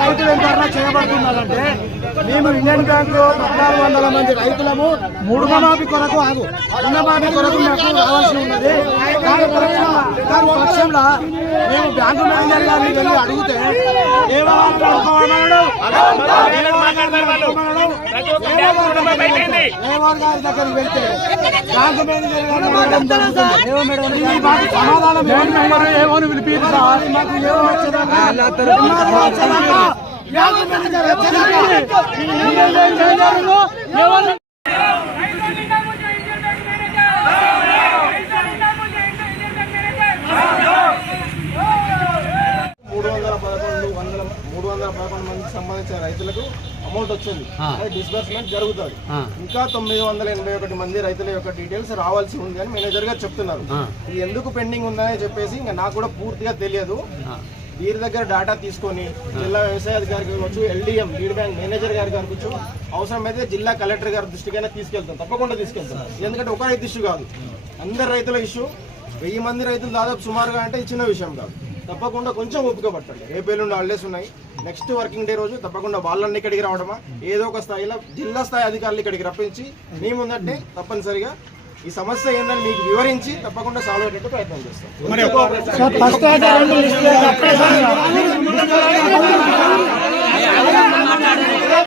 రైతులు ఎంత చేయబడుతున్నారంటే మేము ఇండియన్ బ్యాంక్ లో 1400 మంది రైతులము రుణమాఫీ కొరకు రుణమాఫీ కొరకు మాకు రావాల్సి ఉన్నది. దాని పక్షంలో మేము బ్యాంకు మేనేజర్ గారిని వెళ్ళి అడిగితే గారి దగ్గరికి వెళ్తే బ్యాంకు మేనేజర్ గారు సమాధానం ఏమో పిలిపించాలి మాకు ఏమో మందికి సంబంధించిన రైతులకు అమౌంట్ వచ్చింది, డిస్బర్స్మెంట్ జరుగుతుంది. ఇంకా 981 మంది రైతుల యొక్క డీటెయిల్స్ రావాల్సి ఉంది అని మేనేజర్ గారు చెప్తున్నారు. ఇది ఎందుకు పెండింగ్ ఉందని చెప్పేసి ఇంకా నాకు కూడా పూర్తిగా తెలియదు. వీరి దగ్గర డేటా తీసుకొని జిల్లా వ్యవసాయ అధికారికి కావచ్చు, ఎల్డీఎం లీడ్ బ్యాంక్ మేనేజర్ గారికి కావచ్చు, అవసరమైతే జిల్లా కలెక్టర్ గారి దృష్టికైనా తీసుకెళ్తాం, తప్పకుండా తీసుకెళ్తాం. ఎందుకంటే ఒక రైతు ఇష్యూ కాదు, అందరు రైతుల ఇష్యూ. 1000 మంది రైతులు దాదాపు సుమారుగా అంటే చిన్న విషయం కాదు. తప్పకుండా కొంచెం ఓపిక పట్టండి. రేపు ఎల్లుండి హాలిడేస్ ఉన్నాయి. నెక్స్ట్ వర్కింగ్ డే రోజు తప్పకుండా వాళ్ళని ఇక్కడికి రావడమా, ఏదో ఒక స్థాయిలో జిల్లా స్థాయి అధికారులు ఇక్కడికి రప్పించి మీ ముందంటే తప్పనిసరిగా ఈ సమస్య ఏందని మీకు వివరించి తప్పకుండా సాల్వ్ అయ్యేటట్టు ప్రయత్నం చేస్తాం.